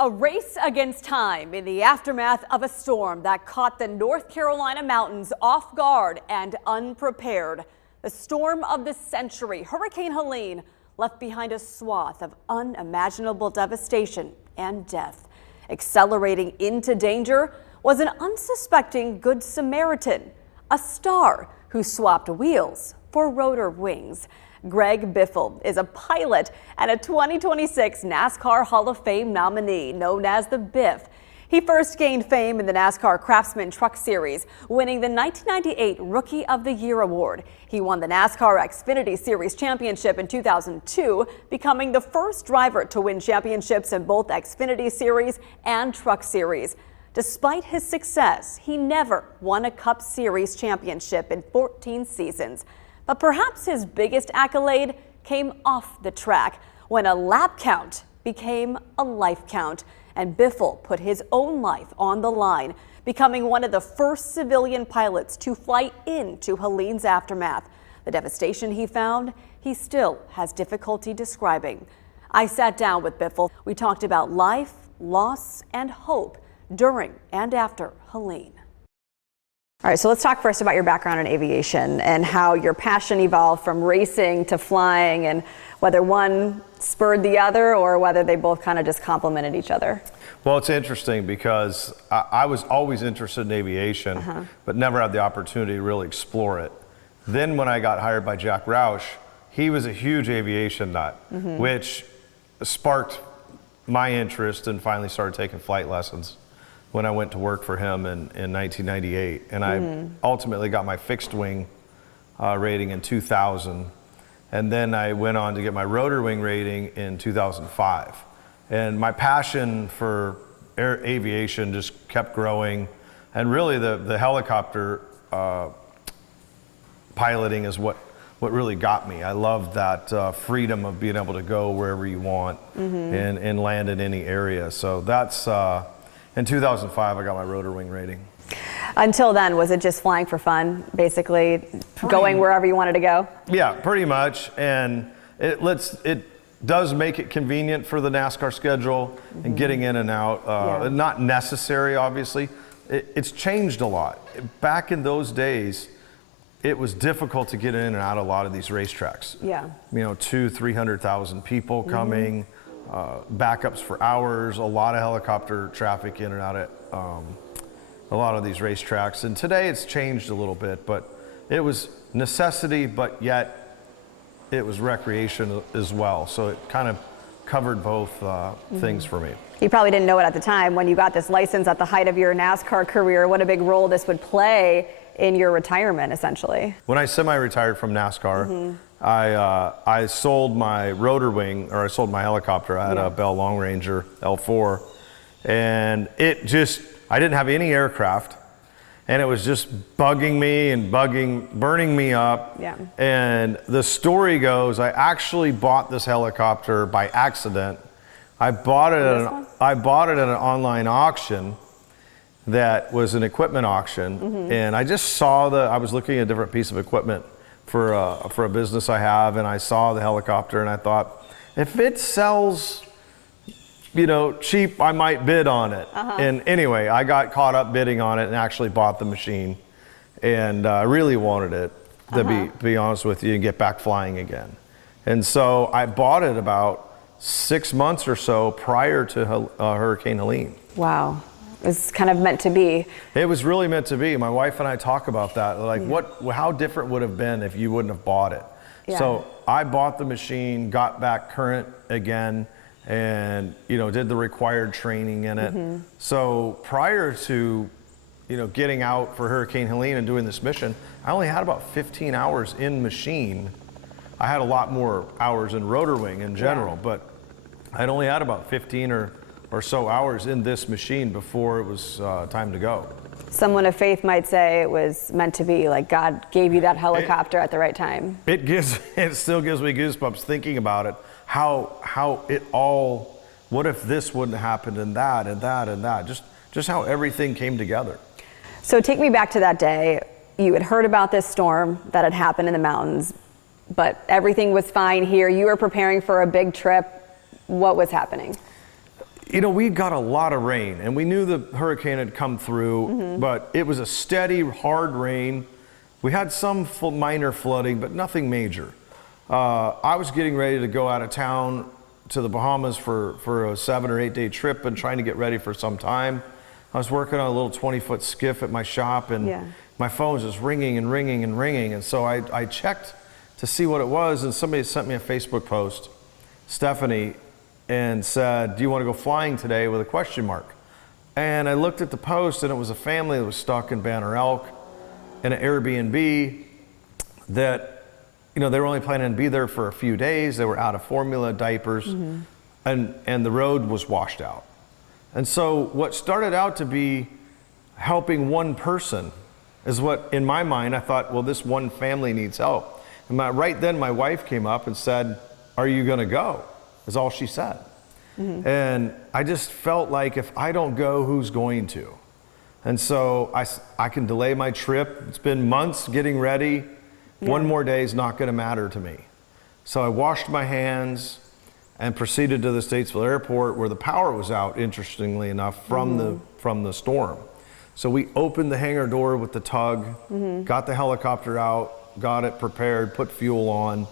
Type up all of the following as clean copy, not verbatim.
A race against time in the aftermath of a storm that caught the North Carolina mountains off guard and unprepared. The storm of the century, Hurricane Helene, left behind a swath of unimaginable devastation and death. Accelerating into danger was an unsuspecting Good Samaritan, a star who swapped wheels for rotor wings. Greg Biffle is a pilot and a 2026 NASCAR Hall of Fame nominee known as the Biff. He first gained fame in the NASCAR Craftsman Truck Series, winning the 1998 Rookie of the Year award. He won the NASCAR Xfinity Series championship in 2002, becoming the first driver to win championships in both Xfinity Series and Truck Series. Despite his success, he never won a Cup Series championship in 14 seasons. But perhaps his biggest accolade came off the track when a lap count became a life count, and Biffle put his own life on the line, becoming one of the first civilian pilots to fly into Helene's aftermath. The devastation he found, he still has difficulty describing. I sat down with Biffle. We talked about life, loss, and hope during and after Helene. All right, so let's talk first about your background in aviation and how your passion evolved from racing to flying, and whether one spurred the other or whether they both kind of just complemented each other. Well, it's interesting because I was always interested in aviation, but never had the opportunity to really explore it. Then when I got hired by Jack Roush, he was a huge aviation nut, which sparked my interest and finally started taking flight lessons when I went to work for him in 1998. And I ultimately got my fixed wing rating in 2000. And then I went on to get my rotor wing rating in 2005. And my passion for aviation just kept growing. And really the helicopter piloting is what really got me. I love that freedom of being able to go wherever you want and land in any area. So that's, in 2005, I got my rotor wing rating. Until then, was it just flying for fun, basically going wherever you wanted to go? Yeah, pretty much. And it does make it convenient for the NASCAR schedule and getting in and out. Not necessary, obviously. It's changed a lot. Back in those days, it was difficult to get in and out of a lot of these racetracks. Yeah. You know, 200,000-300,000 people coming. Backups for hours, a lot of helicopter traffic in and out of a lot of these racetracks. And today it's changed a little bit, but it was necessity, but yet it was recreation as well. So it kind of covered both things for me. You probably didn't know it at the time when you got this license at the height of your NASCAR career, what a big role this would play in your retirement, essentially. When I semi-retired from NASCAR, I sold my rotor wing, or I sold my helicopter. I had a Bell Long Ranger L4, and I didn't have any aircraft, and it was just bugging me and burning me up. Yeah. And the story goes, I actually bought this helicopter by accident. I bought it at an online auction that was an equipment auction, and I just saw I was looking at a different piece of equipment for a business I have, and I saw the helicopter and I thought, if it sells, you know, cheap, I might bid on it. And anyway, I got caught up bidding on it and actually bought the machine, and I really wanted it, to be honest with you, and get back flying again. And so I bought it about 6 months or so prior to Hurricane Helene. Wow. It was kind of meant to be. It was really meant to be. My wife and I talk about that. Like, how different would it have been if you wouldn't have bought it? Yeah. So I bought the machine, got back current again, and did the required training in it. So prior to getting out for Hurricane Helene and doing this mission, I only had about 15 hours in machine. I had a lot more hours in rotor wing in general, but I'd only had about 15 or so hours in this machine before it was time to go. Someone of faith might say it was meant to be, like God gave you that helicopter at the right time. It still gives me goosebumps thinking about it. What if this wouldn't have happened, and that and that and that, just how everything came together. So take me back to that day. You had heard about this storm that had happened in the mountains, but everything was fine here. You were preparing for a big trip. What was happening? You know, we got a lot of rain, and we knew the hurricane had come through, but it was a steady, hard rain. We had some minor flooding, but nothing major. I was getting ready to go out of town to the Bahamas for a 7 or 8 day trip and trying to get ready for some time. I was working on a little 20-foot skiff at my shop, and my phone was just ringing and ringing and ringing. And so I checked to see what it was, and somebody sent me a Facebook post, Stephanie, and said, "Do you want to go flying today?" with a question mark. And I looked at the post, and it was a family that was stuck in Banner Elk in an Airbnb that, you know, they were only planning to be there for a few days. They were out of formula, diapers, and the road was washed out. And so what started out to be helping one person is what, in my mind, I thought, well, this one family needs help. And right then my wife came up and said, "Are you gonna go?" is all she said. And I just felt like, if I don't go, who's going to? And so I can delay my trip. It's been months getting ready. One more day is not gonna matter to me. So I washed my hands and proceeded to the Statesville airport, where the power was out, interestingly enough, from the storm. So we opened the hangar door with the tug, got the helicopter out, got it prepared, put fuel on.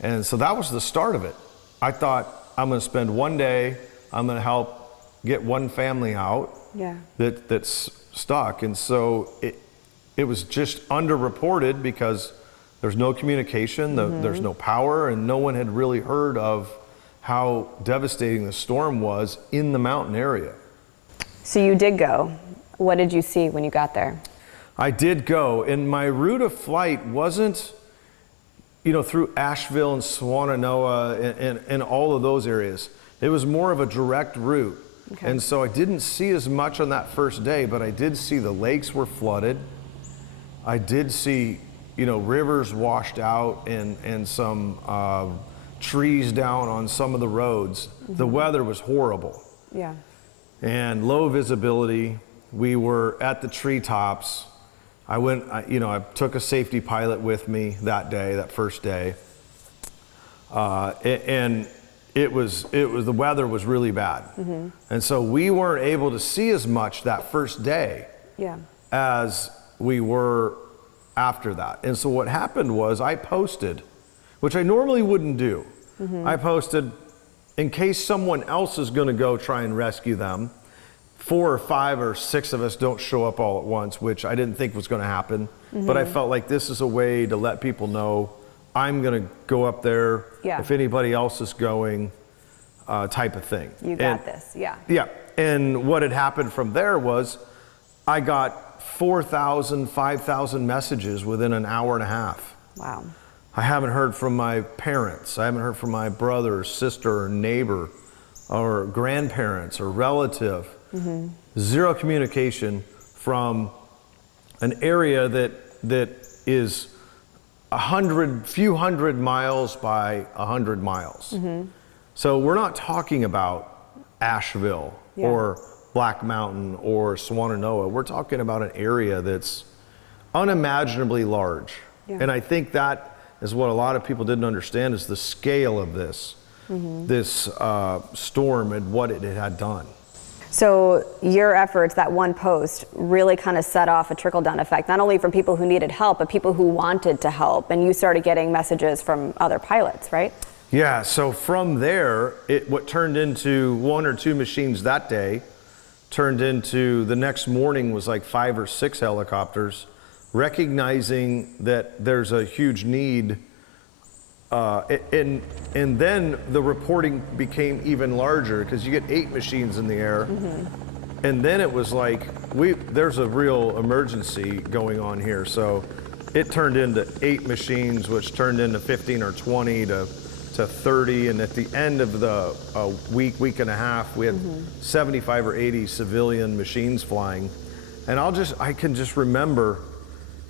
And so that was the start of it. I thought, I'm gonna spend one day, I'm gonna help get one family out that's stuck. And so it was just underreported because there's no communication, there's no power, and no one had really heard of how devastating the storm was in the mountain area. So you did go. What did you see when you got there? I did go, and my route of flight wasn't, you know, through Asheville and Swannanoa and all of those areas. It was more of a direct route. And so I didn't see as much on that first day, but I did see the lakes were flooded. I did see, you know, rivers washed out and some trees down on some of the roads. The weather was horrible. And low visibility. We were at the treetops. I took a safety pilot with me that day, that first day. And the weather was really bad. And so we weren't able to see as much that first day as we were after that. And so what happened was I posted, which I normally wouldn't do. I posted, in case someone else is gonna go try and rescue them, 4 or 5 or 6 of us don't show up all at once, which I didn't think was gonna happen. But I felt like this is a way to let people know I'm gonna go up there if anybody else is going, type of thing. You got this, Yeah, and what had happened from there was I got 4,000, 5,000 messages within an hour and a half. Wow. I haven't heard from my parents. I haven't heard from my brother, or sister, or neighbor, or grandparents, or relative. Zero communication from an area that is few hundred miles by 100 miles. So we're not talking about Asheville or Black Mountain or Swannanoa. We're talking about an area that's unimaginably large. And I think that is what a lot of people didn't understand, is the scale of this storm and what it had done. So your efforts, that one post, really kind of set off a trickle-down effect, not only from people who needed help, but people who wanted to help. And you started getting messages from other pilots, right? Yeah, so from there, what turned into 1 or 2 machines that day turned into, the next morning was like 5 or 6 helicopters, recognizing that there's a huge need. And then the reporting became even larger, because you get 8 machines in the air. And then it was like, there's a real emergency going on here. So it turned into 8 machines, which turned into 15 or 20 to 30. And at the end of the week and a half, we had 75 or 80 civilian machines flying. And I can just remember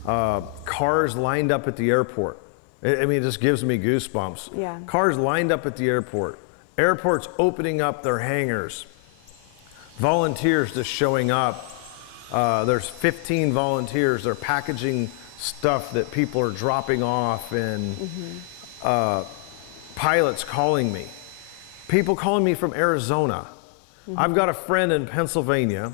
cars lined up at the airport. I mean, it just gives me goosebumps. Cars lined up at the airport. Airports opening up their hangars. Volunteers just showing up. There's 15 volunteers. They're packaging stuff that people are dropping off, and pilots calling me. People calling me from Arizona. I've got a friend in Pennsylvania.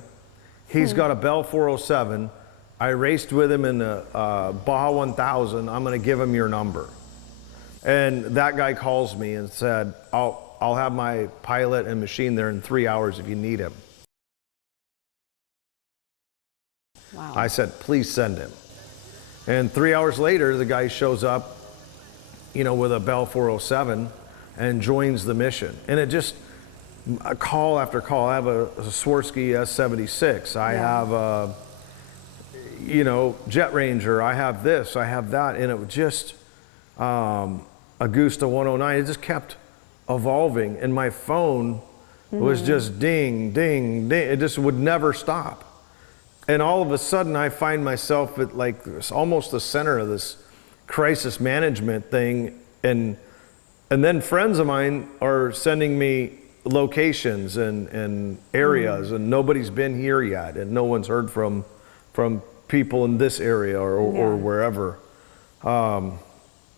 He's got a Bell 407. I raced with him in the Baja 1000. I'm going to give him your number. And that guy calls me and said, I'll have my pilot and machine there in 3 hours if you need him. Wow. I said, please send him. And 3 hours later, the guy shows up, you know, with a Bell 407 and joins the mission. And it just, call after call. I have a Swarovski S76. I have a, you know, Jet Ranger. I have this, I have that. And it was just Augusta 109. It just kept evolving. And my phone was just ding, ding, ding. It just would never stop. And all of a sudden, I find myself at like almost the center of this crisis management thing. And then friends of mine are sending me locations and areas, and nobody's been here yet, and no one's heard from people in this area or wherever.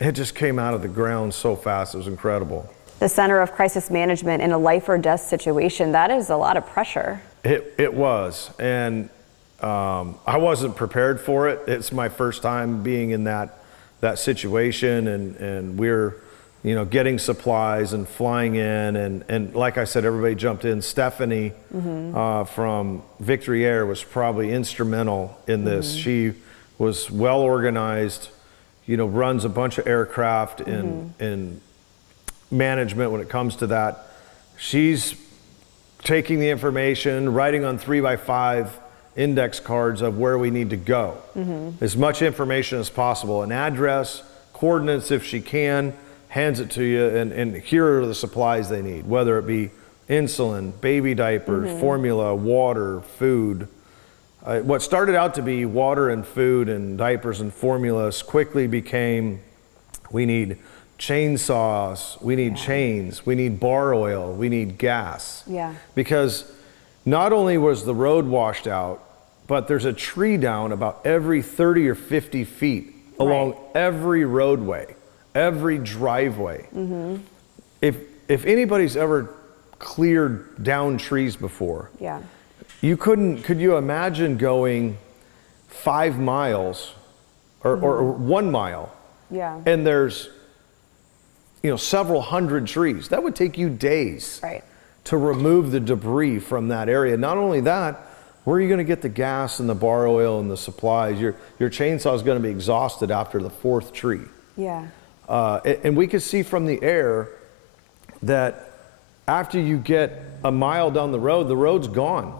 It just came out of the ground so fast. It was incredible. The center of crisis management in a life or death situation, that is a lot of pressure. It was, and I wasn't prepared for it. It's my first time being in that situation, and we're, you know, getting supplies and flying in, and like I said, everybody jumped in. Stephanie from Victory Air was probably instrumental in this. She was well organized, you know, runs a bunch of aircraft in management when it comes to that. She's taking the information, writing on 3x5 index cards of where we need to go. As much information as possible, an address, coordinates if she can, hands it to you, and here are the supplies they need, whether it be insulin, baby diapers, formula, water, food. What started out to be water and food and diapers and formulas quickly became, we need chainsaws, we need chains, we need bar oil, we need gas. Because not only was the road washed out, but there's a tree down about every 30 or 50 feet along every roadway, every driveway. If anybody's ever cleared down trees before, could you imagine going 5 miles or 1 mile, and there's, you know, several hundred trees? That would take you days to remove the debris from that area. Not only that, where are you going to get the gas and the bar oil and the supplies? Your chainsaw is going to be exhausted after the 4th tree. And we could see from the air that after you get a mile down the road's gone.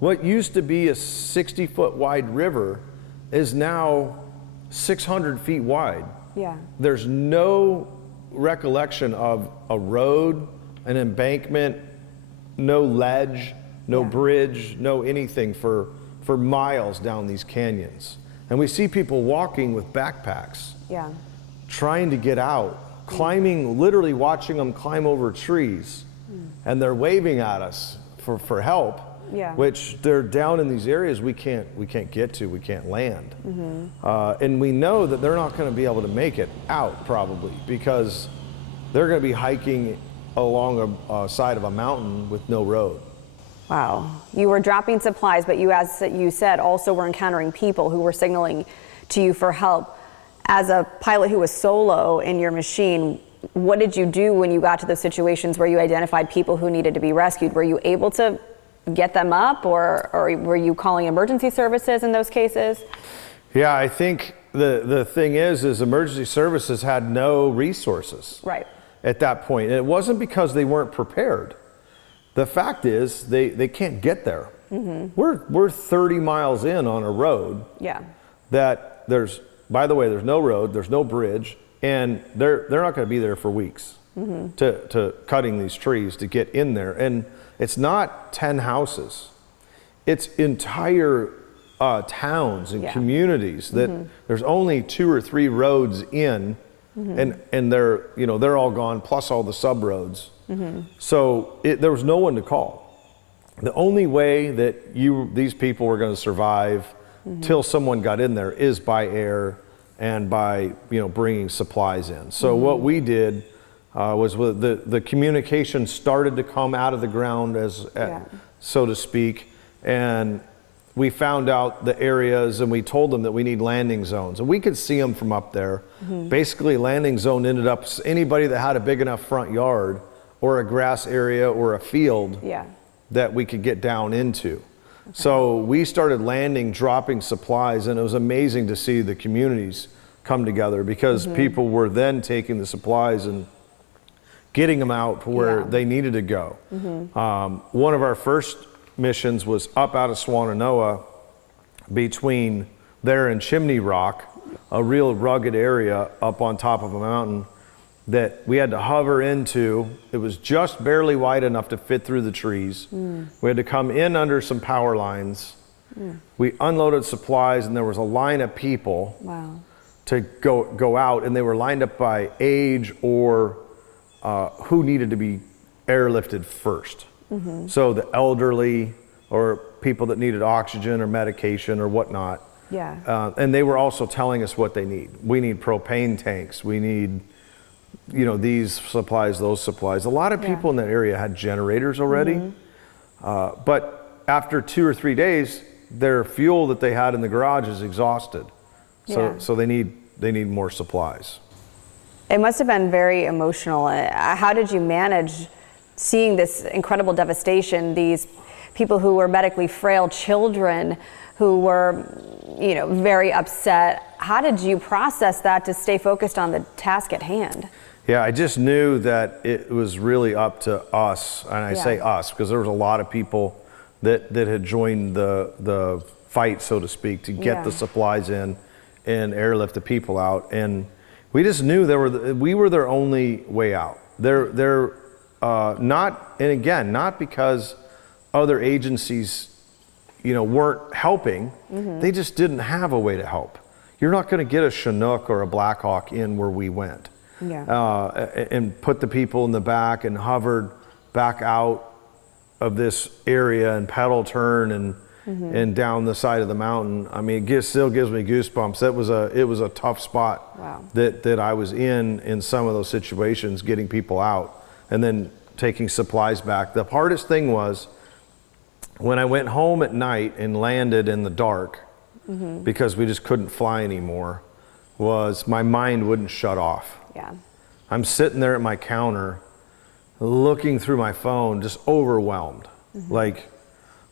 What used to be a 60-foot wide river is now 600 feet wide. There's no recollection of a road, an embankment, no ledge, no bridge, no anything for miles down these canyons. And we see people walking with backpacks, trying to get out, climbing, literally watching them climb over trees, and they're waving at us for help, which they're down in these areas we can't get to, we can't land. And we know that they're not going to be able to make it out probably, because they're going to be hiking along a side of a mountain with no road. Wow. You were dropping supplies, but you, as you said, also were encountering people who were signaling to you for help. As a pilot who was solo in your machine, what did you do when you got to those situations where you identified people who needed to be rescued? Were you able to get them up, or were you calling emergency services in those cases? Yeah, I think the thing is emergency services had no resources at that point. And it wasn't because they weren't prepared. The fact is they can't get there. We're 30 miles in on a road that there's, by the way, there's no road, there's no bridge, and they're not going to be there for weeks to cutting these trees to get in there. And it's not 10 houses, it's entire towns and communities that there's only 2 or 3 roads in, and they're all gone, plus all the sub roads. So there was no one to call. The only way that these people were going to survive till someone got in there is by air and by bringing supplies in. So what we did was with the communication started to come out of the ground, so to speak, and we found out the areas and we told them that we need landing zones, and we could see them from up there. Basically, landing zone ended up anybody that had a big enough front yard or a grass area or a field that we could get down into. So we started landing, dropping supplies, and it was amazing to see the communities come together, because people were then taking the supplies and getting them out to where they needed to go. One of our first missions was up out of Swannanoa, between there and Chimney Rock, a real rugged area up on top of a mountain that we had to hover into. It was just barely wide enough to fit through the trees. We had to come in under some power lines. We unloaded supplies, and there was a line of people to go out, and they were lined up by age or who needed to be airlifted first. So the elderly or people that needed oxygen or medication or whatnot. And they were also telling us what they need. We need propane tanks. We need, these supplies, those supplies. A lot of people in that area had generators already. But after 2 or 3 days, their fuel that they had in the garage is exhausted. So they need more supplies. It must have been very emotional. How did you manage seeing this incredible devastation, these people who were medically frail, children who were, very upset? How did you process that to stay focused on the task at hand? Yeah, I just knew that it was really up to us, and I say us because there was a lot of people that had joined the fight, so to speak, to get the supplies in and airlift the people out. And we just knew we were their only way out. They're not because other agencies, weren't helping. They just didn't have a way to help. You're not going to get a Chinook or a Black Hawk in where we went. And put the people in the back and hovered back out of this area and pedal turn and down the side of the mountain. I mean, it still gives me goosebumps. It was a tough spot that I was in some of those situations, getting people out and then taking supplies back. The hardest thing was when I went home at night and landed in the dark, because we just couldn't fly anymore, was my mind wouldn't shut off. I'm sitting there at my counter looking through my phone, just overwhelmed. Like,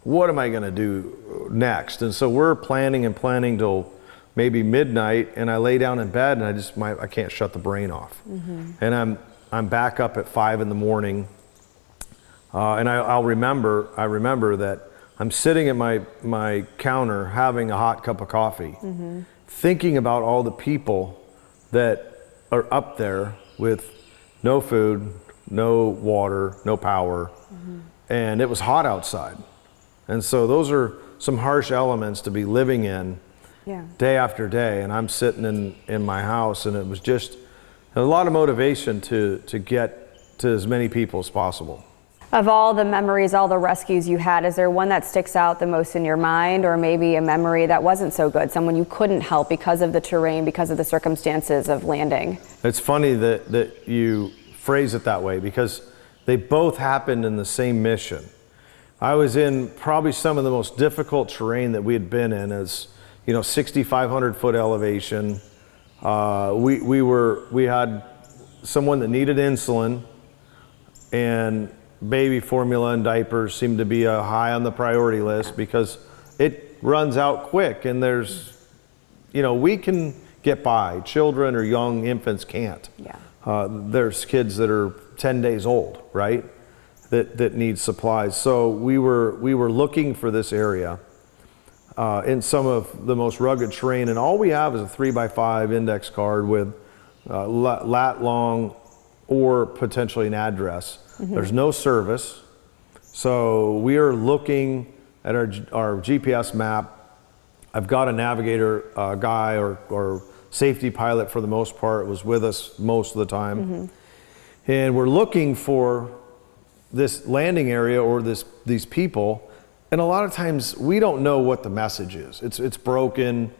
what am I gonna do next? And so we're planning till maybe midnight, and I lay down in bed and I can't shut the brain off. And I'm back up at 5 in the morning. And I remember that I'm sitting at my counter having a hot cup of coffee, thinking about all the people that are up there with no food, no water, no power, and it was hot outside. And so those are some harsh elements to be living in day after day. And I'm sitting in my house, and it was just a lot of motivation to get to as many people as possible. Of all the memories, all the rescues you had, is there one that sticks out the most in your mind, or maybe a memory that wasn't so good, someone you couldn't help because of the terrain, because of the circumstances of landing? It's funny that you phrase it that way, because they both happened in the same mission. I was in probably some of the most difficult terrain that we had been in, as 6,500 foot elevation. We had someone that needed insulin, and baby formula and diapers seemed to be high on the priority list because it runs out quick, and there's, we can get by. Children or young infants can't. There's kids that are 10 days old, right? That need supplies. So we were looking for this area in some of the most rugged terrain, and all we have is a 3x5 index card with lat long or potentially an address. There's no service. So we are looking at our GPS map. I've got a navigator guy or safety pilot for the most part, was with us most of the time. And we're looking for this landing area or these people. And a lot of times we don't know what the message is. It's broken.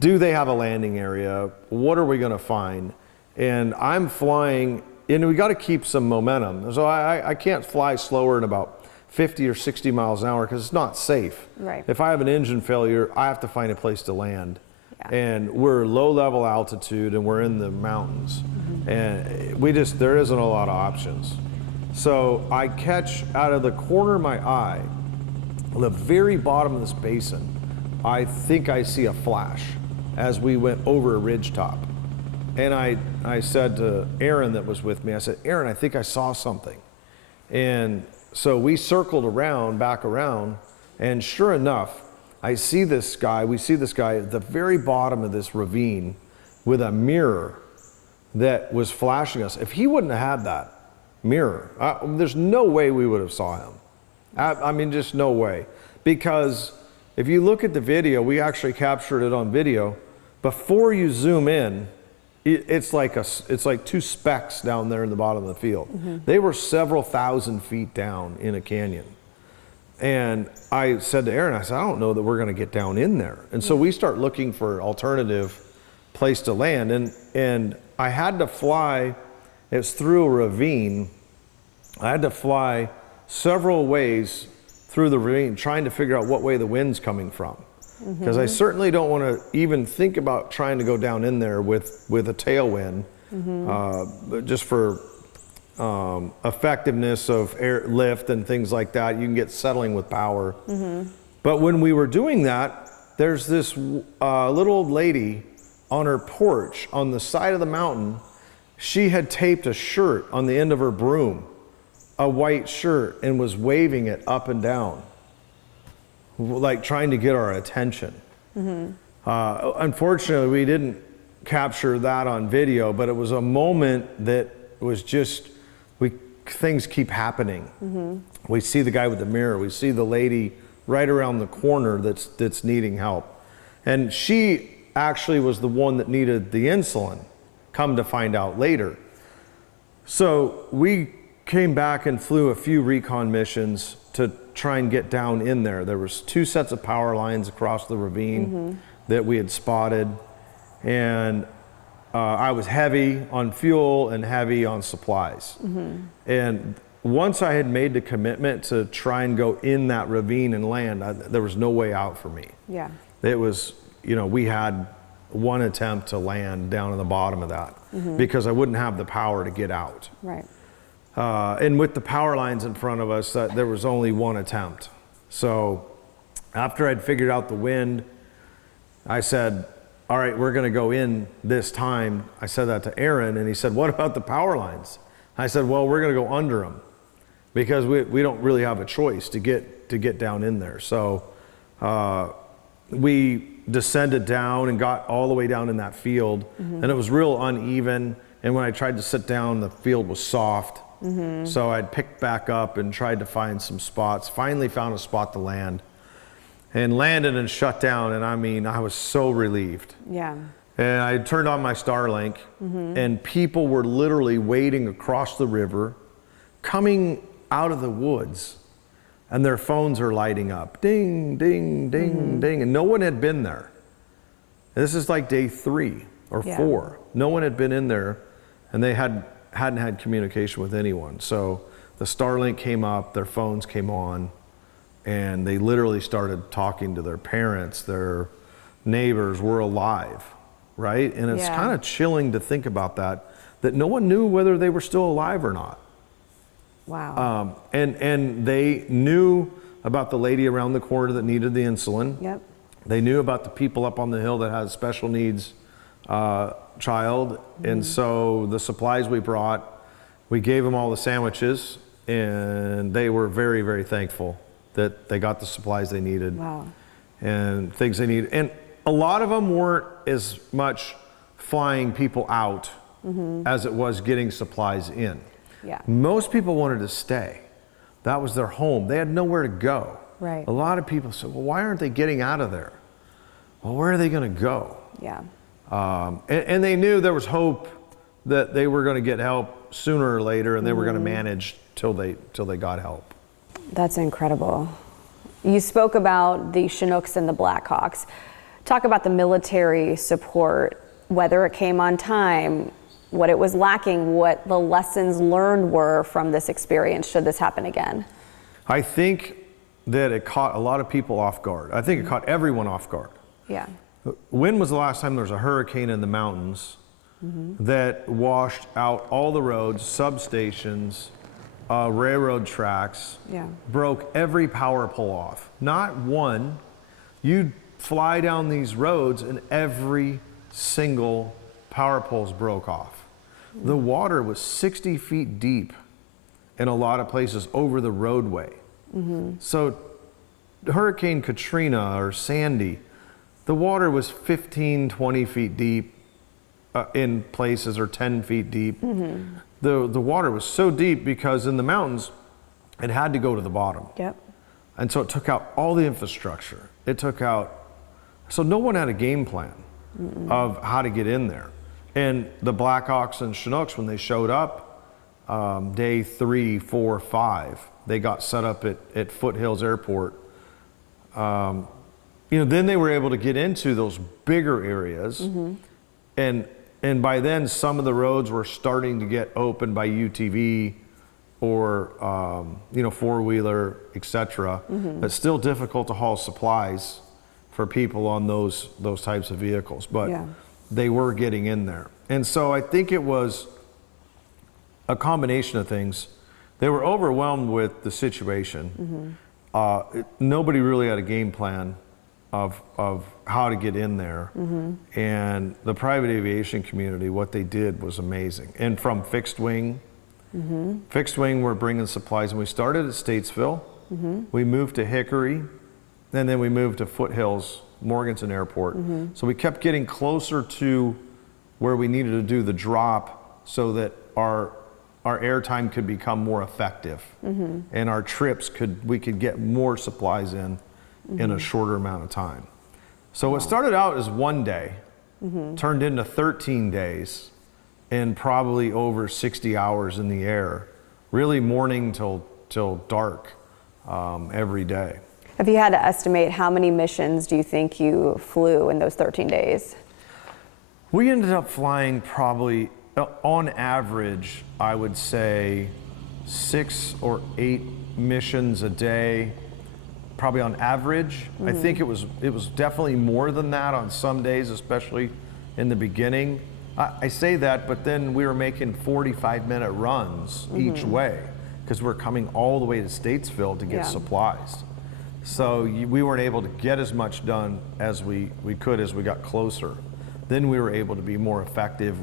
Do they have a landing area? What are we gonna find? And I'm flying we got to keep some momentum. So I can't fly slower than about 50 or 60 miles an hour because it's not safe. Right. If I have an engine failure, I have to find a place to land. Yeah. And we're low level altitude and we're in the mountains. And there isn't a lot of options. So I catch out of the corner of my eye, the very bottom of this basin, I think I see a flash as we went over a ridge top. And I said to Aaron that was with me, I said, Aaron, I think I saw something. And so we circled back around, and sure enough, we see this guy at the very bottom of this ravine with a mirror that was flashing us. If he wouldn't have had that mirror, there's no way we would have saw him. I mean, just no way. Because if you look at the video, we actually captured it on video. Before you zoom in, it's like two specks down there in the bottom of the field. They were several thousand feet down in a canyon. And I said to Aaron, I said, I don't know that we're going to get down in there. And so we start looking for alternative place to land. And I had to fly, it's through a ravine. I had to fly several ways through the ravine, trying to figure out what way the wind's coming from. Because I certainly don't want to even think about trying to go down in there with a tailwind, just for effectiveness of air lift and things like that. You can get settling with power. But when we were doing that, there's this little old lady on her porch on the side of the mountain. She had taped a shirt on the end of her broom, a white shirt, and was waving it up and down, like trying to get our attention. Unfortunately, we didn't capture that on video, but it was a moment that was just, things keep happening. We see the guy with the mirror, we see the lady right around the corner that's needing help. And she actually was the one that needed the insulin, come to find out later. So we came back and flew a few recon missions to try and get down in there. There was 2 sets of power lines across the ravine that we had spotted, and I was heavy on fuel and heavy on supplies. And once I had made the commitment to try and go in that ravine and land, there was no way out for me. Yeah. It was, we had one attempt to land down in the bottom of that because I wouldn't have the power to get out. Right. And with the power lines in front of us, there was only one attempt. So after I'd figured out the wind, I said, all right, we're going to go in this time. I said that to Aaron, and he said, what about the power lines? I said, well, we're going to go under them because we don't really have a choice to get down in there. So we descended down and got all the way down in that field, and it was real uneven. And when I tried to sit down, the field was soft. So I'd picked back up and tried to find some spots. Finally found a spot to land, and landed and shut down. And I mean, I was so relieved. Yeah. And I turned on my Starlink, and people were literally wading across the river, coming out of the woods, and their phones are lighting up. Ding, ding, ding, ding. And no one had been there. This is like day 3 or 4. No one had been in there, and they hadn't had communication with anyone. So the Starlink came up, their phones came on, and they literally started talking to their parents, their neighbors. We're alive, right? And it's kind of chilling to think about that no one knew whether they were still alive or not. Wow. And they knew about the lady around the corner that needed the insulin. Yep. They knew about the people up on the hill that had a special needs child. And so the supplies we brought, we gave them all the sandwiches, and they were very, very thankful that they got the supplies they needed. Wow. And things they needed. And a lot of them weren't as much flying people out as it was getting supplies in. Yeah. Most people wanted to stay. That was their home. They had nowhere to go. Right. A lot of people said, well, why aren't they getting out of there? Well, where are they going to go? Yeah. And they knew there was hope that they were going to get help sooner or later, and they were going to manage till they got help. That's incredible. You spoke about the Chinooks and the Blackhawks. Talk about the military support, whether it came on time. what it was lacking, what the lessons learned were from this experience should this happen again? I think that it caught a lot of people off guard. I think it caught everyone off guard. Yeah. When was the last time there was a hurricane in the mountains that washed out all the roads, substations, railroad tracks, Yeah. broke every power pole off? Not one. You'd fly down these roads and every single power poles broke off. The water was 60 feet deep in a lot of places over the roadway. So Hurricane Katrina or Sandy, the water was 15, 20 feet deep in places, or 10 feet deep. The water was so deep because in the mountains, it had to go to the bottom. Yep. And so it took out all the infrastructure. It took out, so no one had a game plan of how to get in there. And the Blackhawks and Chinooks, when they showed up, day 3, 4, 5, they got set up at Foothills Airport. Then they were able to get into those bigger areas. And by then, some of the roads were starting to get opened by UTV or, four-wheeler, et cetera. It's still difficult to haul supplies for people on those types of vehicles, but they were getting in there. And so I think it was a combination of things. They were overwhelmed with the situation. Nobody really had a game plan of how to get in there. And the private aviation community, what they did was amazing. And from fixed wing, we're bringing supplies. And we started at Statesville, we moved to Hickory, and then we moved to Foothills, Morganton Airport. So we kept getting closer to where we needed to do the drop so that our airtime could become more effective, and our trips we could get more supplies in a shorter amount of time. So what started out as one day turned into 13 days and probably over 60 hours in the air, really morning till dark every day. If you had to estimate, how many missions do you think you flew in those 13 days? We ended up flying probably, on average, I would say 6 or 8 missions a day, probably on average. I think it was definitely more than that on some days, especially in the beginning. I say that, but then we were making 45-minute runs each way because we're coming all the way to Statesville to get supplies. So we weren't able to get as much done as we could as we got closer. Then we were able to be more effective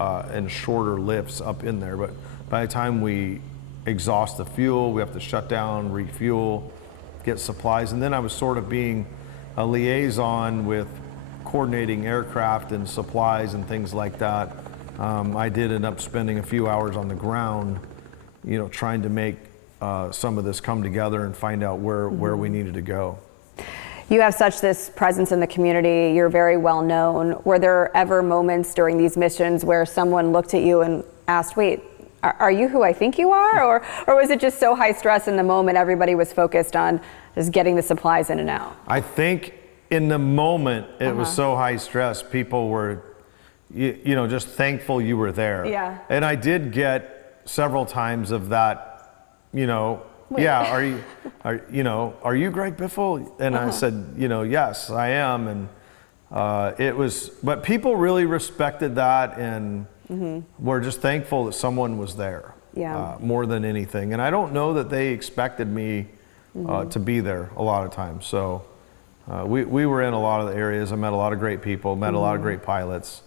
and shorter lifts up in there. But by the time we exhaust the fuel, we have to shut down, refuel, get supplies. And then I was sort of being a liaison with coordinating aircraft and supplies and things like that. I did end up spending a few hours on the ground, trying to make some of this come together and find out where we needed to go. You have such this presence in the community. You're very well known. Were there ever moments during these missions where someone looked at you and asked, wait, are you who I think you are? Or was it just so high stress in the moment, everybody was focused on just getting the supplies in and out? I think in the moment it was so high stress, people were, just thankful you were there. Yeah. And I did get several times of that, Wait. yeah, are you Greg Biffle? And I said, yes, I am. And but people really respected that and were just thankful that someone was there, more than anything. And I don't know that they expected me to be there a lot of times. So we were in a lot of the areas. I met a lot of great people, met a lot of great pilots.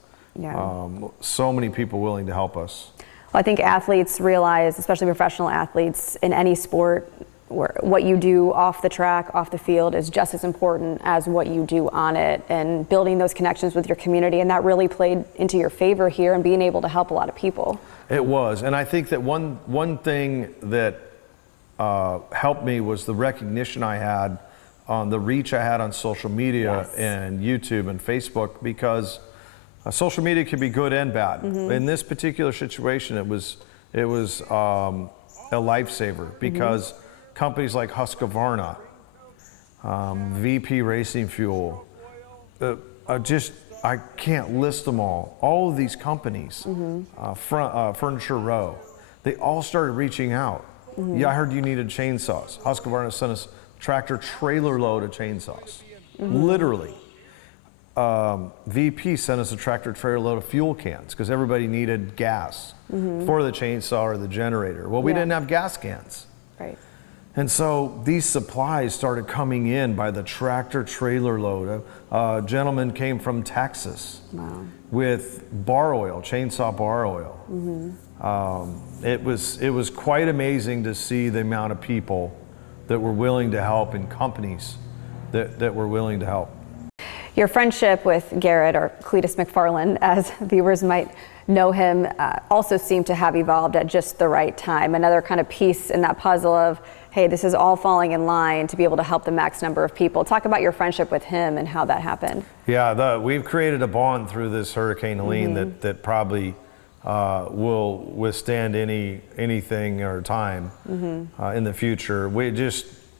So many people willing to help us. Well, I think athletes realize, especially professional athletes in any sport, what you do off the track, off the field is just as important as what you do on it, and building those connections with your community. And that really played into your favor here and being able to help a lot of people. It was. And I think that one thing that helped me was the recognition I had on the reach I had on social media and YouTube and Facebook, because social media can be good and bad. In this particular situation, it was a lifesaver, because companies like Husqvarna, VP Racing Fuel, just I can't list them all. All of these companies, Furniture Row, they all started reaching out. Yeah, I heard you needed chainsaws. Husqvarna sent us tractor trailer load of chainsaws, literally. VP sent us a tractor trailer load of fuel cans because everybody needed gas for the chainsaw or the generator. Well, we didn't have gas cans. Right. And so these supplies started coming in by the tractor trailer load. A gentleman came from Texas with bar oil, chainsaw bar oil. It was quite amazing to see the amount of people that were willing to help and companies that were willing to help. Your friendship with Garrett, or Cletus McFarland, as viewers might know him, also seemed to have evolved at just the right time. Another kind of piece in that puzzle of, hey, this is all falling in line to be able to help the max number of people. Talk about your friendship with him and how that happened. Yeah, we've created a bond through this Hurricane Helene that probably will withstand anything or time in the future.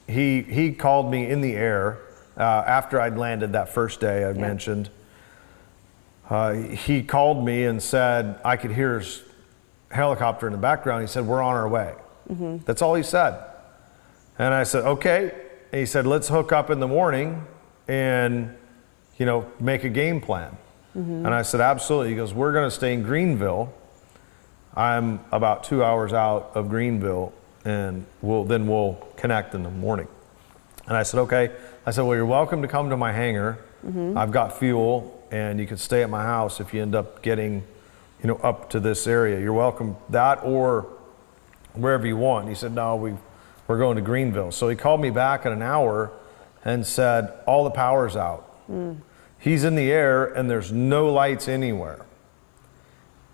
He called me in the air after I'd landed that first day I mentioned. He called me and said, I could hear his helicopter in the background. He said, we're on our way. That's all he said. And I said, okay. And he said, let's hook up in the morning and, make a game plan. And I said, absolutely. He goes, we're going to stay in Greenville. I'm about 2 hours out of Greenville, and we'll connect in the morning. And I said, okay. I said, well, you're welcome to come to my hangar. I've got fuel, and you can stay at my house if you end up getting, up to this area. You're welcome that or wherever you want. He said, no, we're going to Greenville. So he called me back in an hour and said, all the power's out. He's in the air and there's no lights anywhere.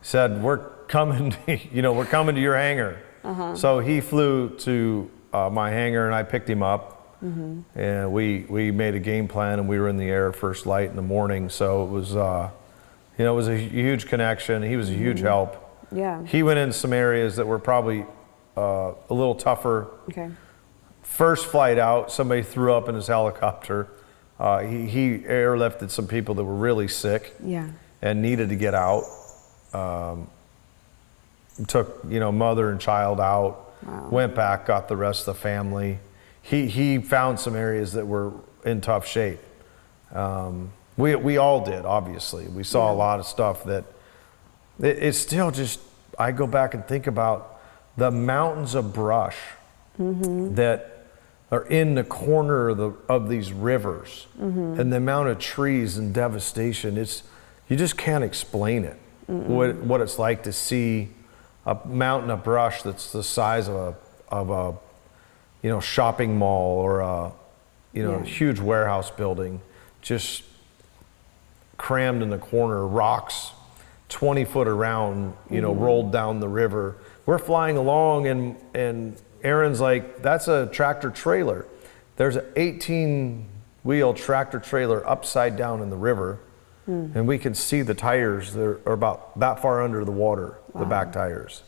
He said, we're coming to your hangar. So he flew to my hangar and I picked him up. And we made a game plan and we were in the air first light in the morning. So it was, it was a huge connection. He was a huge help. Yeah. He went in some areas that were probably a little tougher. Okay. First flight out, somebody threw up in his helicopter. He airlifted some people that were really sick and needed to get out. Took, mother and child out, went back, got the rest of the family. He found some areas that were in tough shape. We all did, obviously. We saw a lot of stuff that it's still just, I go back and think about the mountains of brush that are in the corner of these rivers and the amount of trees and devastation. You just can't explain it, what it's like to see a mountain of brush that's the size of a shopping mall or a huge warehouse building, just crammed in the corner, rocks 20 foot around, rolled down the river. We're flying along and Aaron's like, that's a tractor trailer. There's an 18-wheel tractor trailer upside down in the river. And we can see the tires that are about that far under the water, the back tires.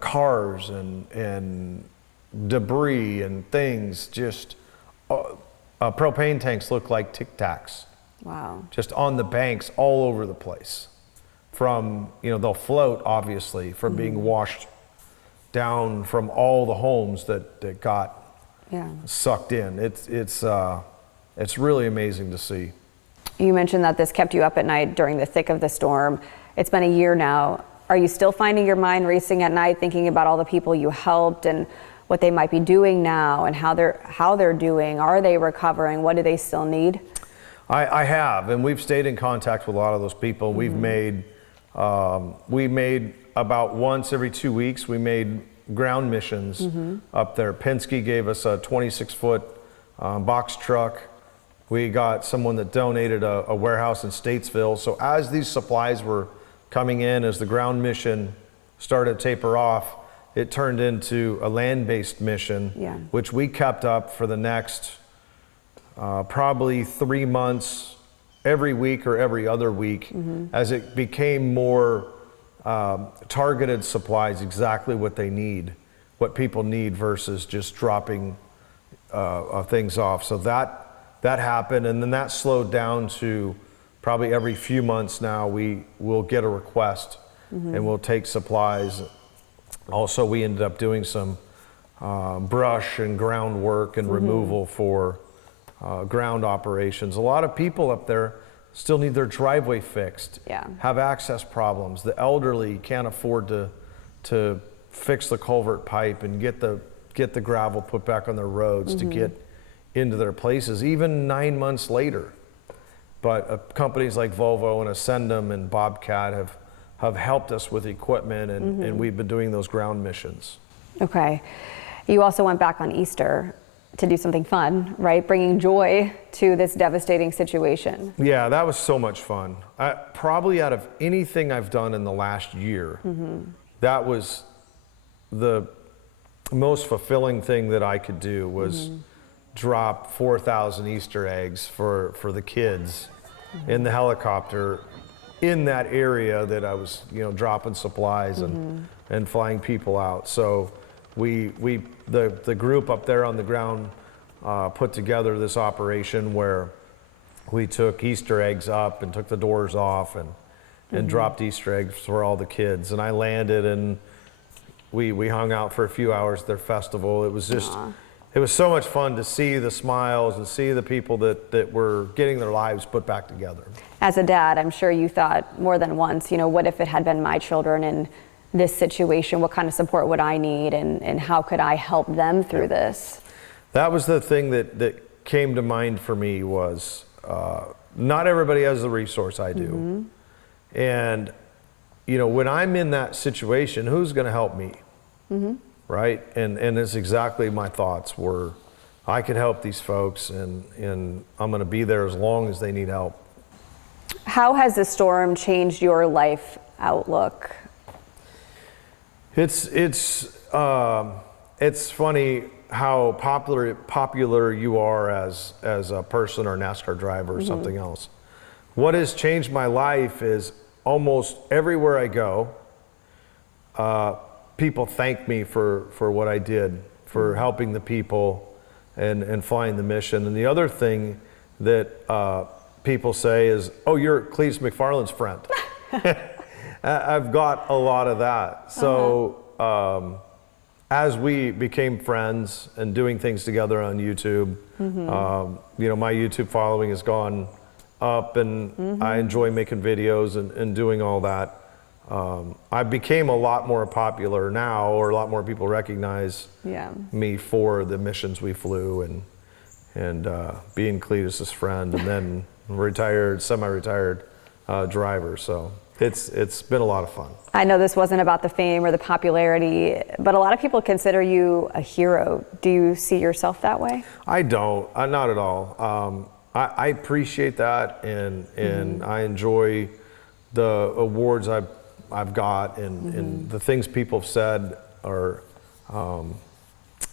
Cars and debris and things, just propane tanks look like Tic Tacs. Wow. Just on the banks all over the place. From, they'll float obviously from being washed down from all the homes that got sucked in. It's really amazing to see. You mentioned that this kept you up at night during the thick of the storm. It's been a year now. Are you still finding your mind racing at night, thinking about all the people you helped and what they might be doing now and how they're doing? Are they recovering? What do they still need? I have, and we've stayed in contact with a lot of those people. We've made about once every 2 weeks, we made ground missions up there. Penske gave us a 26-foot box truck. We got someone that donated a warehouse in Statesville. So as these supplies were coming in, as the ground mission started to taper off, it turned into a land-based mission, which we kept up for the next probably 3 months, every week or every other week, as it became more targeted supplies, exactly what they need, what people need versus just dropping things off. So that happened, and then that slowed down to probably every few months now, we will get a request and we'll take supplies. Also, we ended up doing some brush and groundwork and removal for ground operations. A lot of people up there still need their driveway fixed, have access problems. The elderly can't afford to fix the culvert pipe and get the gravel put back on their roads to get into their places, even 9 months later. But companies like Volvo and Ascendum and Bobcat have helped us with equipment, and we've been doing those ground missions. Okay. You also went back on Easter to do something fun, right? Bringing joy to this devastating situation. Yeah, that was so much fun. Probably out of anything I've done in the last year, that was the most fulfilling thing that I could do, was drop 4,000 Easter eggs for the kids in the helicopter in that area that I was, dropping supplies and flying people out. So the group up there on the ground put together this operation where we took Easter eggs up and took the doors off and dropped Easter eggs for all the kids. And I landed, and we hung out for a few hours at their festival. It was just, it was so much fun to see the smiles and see the people that were getting their lives put back together. As a dad, I'm sure you thought more than once, what if it had been my children in this situation? What kind of support would I need, and how could I help them through this? That was the thing that came to mind for me, was not everybody has the resource I do. And, when I'm in that situation, who's going to help me? Right? And it's exactly my thoughts were, I could help these folks, and I'm going to be there as long as they need help. How has the storm changed your life outlook? It's funny how popular you are as a person or a NASCAR driver or something else. What has changed my life is almost everywhere I go, people thank me for what I did, for helping the people and flying the mission. And the other thing that people say is, "Oh, you're Cletus McFarland's friend." I've got a lot of that. So as we became friends and doing things together on YouTube, my YouTube following has gone up, and I enjoy making videos and doing all that. I became a lot more popular now, or a lot more people recognize me for the missions we flew, and being Cletus's friend, and then semi-retired driver. So it's been a lot of fun. I know this wasn't about the fame or the popularity, but a lot of people consider you a hero. Do you see yourself that way? I don't, not at all. I appreciate that, and I enjoy the awards I've got, and the things people have said are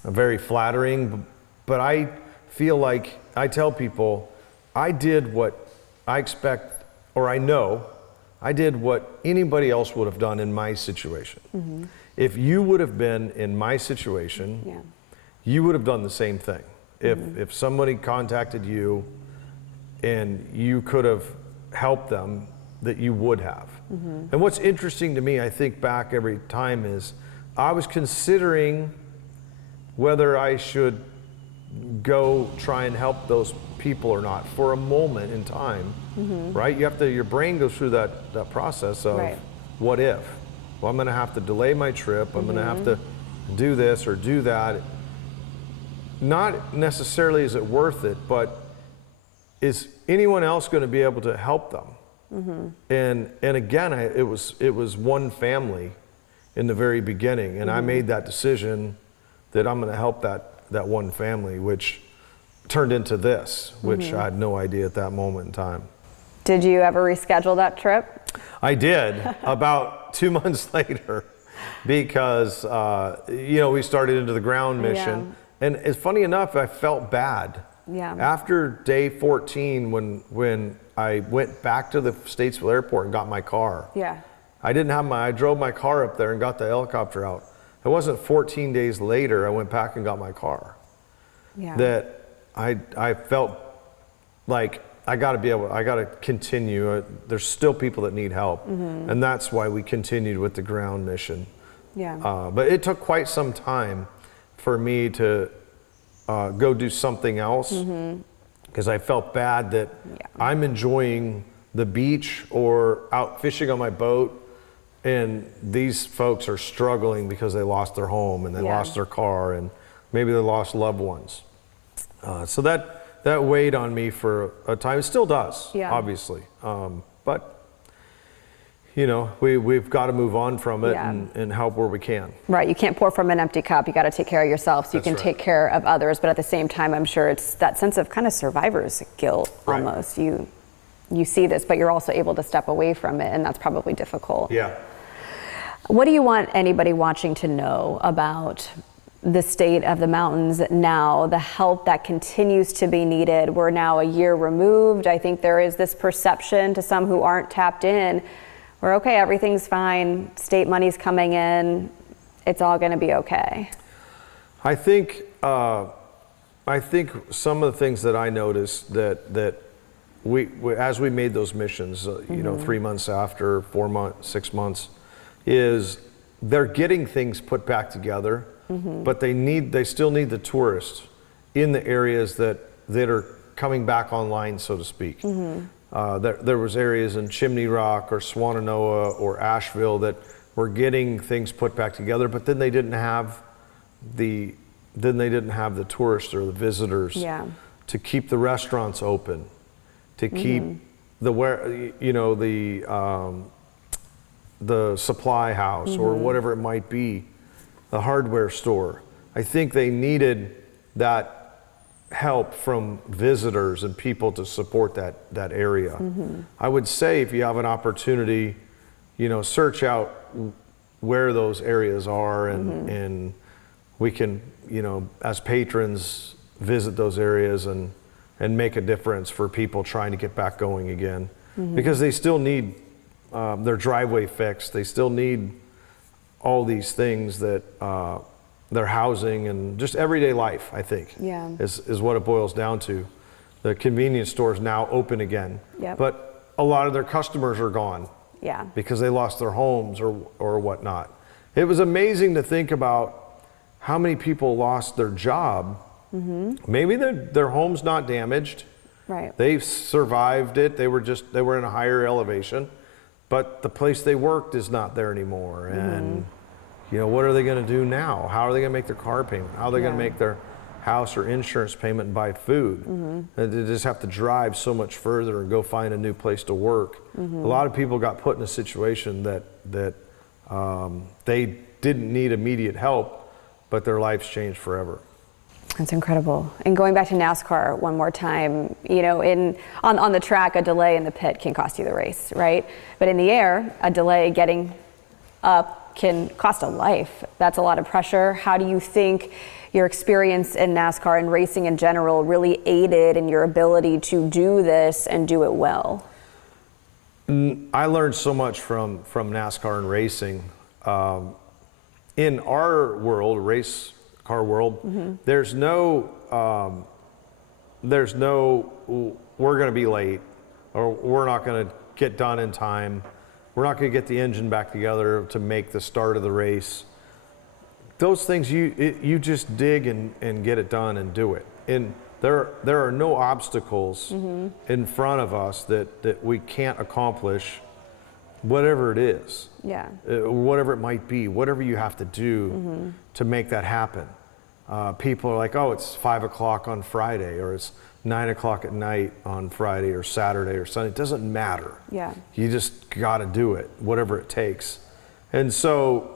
very flattering, but I feel like I tell people I did what I expect, or I know I did what anybody else would have done in my situation. If you would have been in my situation, you would have done the same thing. If somebody contacted you and you could have helped them, that you would have. And what's interesting to me, I think back every time, is I was considering whether I should go try and help those people or not for a moment in time, right? Your brain goes through that process of what if? Well, I'm going to have to delay my trip. I'm going to have to do this or do that. Not necessarily is it worth it, but is anyone else going to be able to help them? And again, it was one family in the very beginning, and I made that decision that I'm going to help that one family, which turned into this, which I had no idea at that moment in time. Did you ever reschedule that trip? I did about 2 months later, because we started into the ground mission, and it's funny enough, I felt bad. After day 14, when I went back to the Statesville airport and got my car. I drove my car up there and got the helicopter out. It wasn't 14 days later I went back and got my car. That I felt like I got to continue. There's still people that need help, and that's why we continued with the ground mission. Yeah. But it took quite some time for me to go do something else, because I felt bad that I'm enjoying the beach or out fishing on my boat, and these folks are struggling because they lost their home and they lost their car and maybe they lost loved ones. So that weighed on me for a time. It still does, obviously. But you know, we've got to move on from it and help where we can. Right, you can't pour from an empty cup. You got to take care of yourself so you can take care of others. But at the same time, I'm sure it's that sense of kind of survivor's guilt almost. You see this, but you're also able to step away from it, and that's probably difficult. Yeah. What do you want anybody watching to know about the state of the mountains now, the help that continues to be needed? We're now a year removed. I think there is this perception to some who aren't tapped in, where okay, everything's fine, state money's coming in, it's all going to be okay. I think some of the things that I noticed that we as we made those missions, you know, 3 months after, 4 months, 6 months, is they're getting things put back together, but they still need the tourists in the areas that are coming back online, so to speak. There was areas in Chimney Rock or Swannanoa or Asheville that were getting things put back together, but then they didn't have the tourists or the visitors to keep the restaurants open, to keep the supply house or whatever it might be, the hardware store. I think they needed that help from visitors and people to support that area. I would say if you have an opportunity, you know, search out where those areas are, and we can, you know, as patrons, visit those areas and make a difference for people trying to get back going again, because they still need their driveway fixed. They still need all these things that their housing and just everyday life, I think, is what it boils down to. The convenience store is now open again, but a lot of their customers are gone because they lost their homes or whatnot. It was amazing to think about how many people lost their job. Maybe their home's not damaged. They survived it. They were in a higher elevation, but the place they worked is not there anymore. And you know, what are they going to do now? How are they going to make their car payment? How are they going to make their house or insurance payment and buy food? They just have to drive so much further and go find a new place to work. A lot of people got put in a situation that they didn't need immediate help, but their lives changed forever. That's incredible. And going back to NASCAR one more time, you know, on the track, a delay in the pit can cost you the race, right? But in the air, a delay getting up can cost a life. That's a lot of pressure. How do you think your experience in NASCAR and racing in general really aided in your ability to do this and do it well? I learned so much from NASCAR and racing. In our world, race car world, there's no we're going to be late, or we're not going to get done in time. We're not going to get the engine back together to make the start of the race. Those things, you just dig and get it done and do it. And there are no obstacles in front of us that we can't accomplish, whatever it is. Whatever it might be, whatever you have to do to make that happen. People are like, oh, it's 5 o'clock on Friday, or it's 9 o'clock at night on Friday or Saturday or Sunday. It doesn't matter. You just got to do it, whatever it takes. And so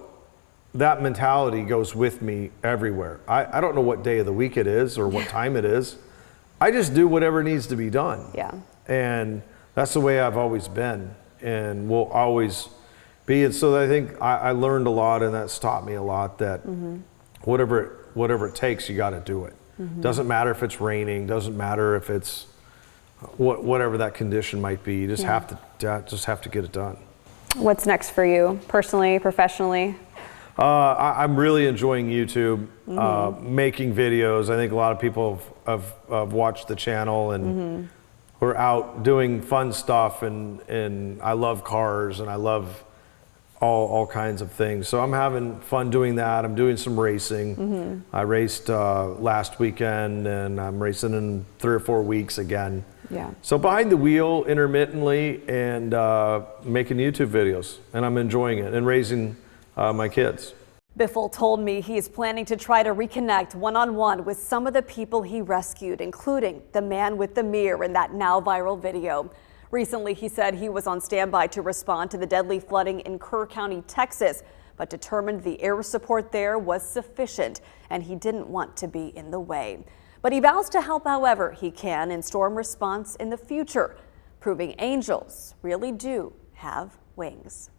that mentality goes with me everywhere. I don't know what day of the week it is or what time it is. I just do whatever needs to be done. And that's the way I've always been and will always be. And so I think I learned a lot, and that's taught me a lot, that whatever it takes, you got to do it. Doesn't matter if it's raining, doesn't matter if it's whatever that condition might be. You just have to get it done. What's next for you, personally, professionally? I'm really enjoying YouTube, making videos. I think a lot of people have watched the channel, and we're out doing fun stuff, and I love cars, and I love all kinds of things. So I'm having fun doing that. I'm doing some racing. I raced last weekend, and I'm racing in 3 or 4 weeks again. Yeah. So behind the wheel intermittently, and making YouTube videos, and I'm enjoying it, and raising my kids. Biffle told me he is planning to try to reconnect one-on-one with some of the people he rescued, including the man with the mirror in that now viral video. Recently, he said he was on standby to respond to the deadly flooding in Kerr County, Texas, but determined the air support there was sufficient and he didn't want to be in the way. But he vows to help however he can in storm response in the future, proving angels really do have wings.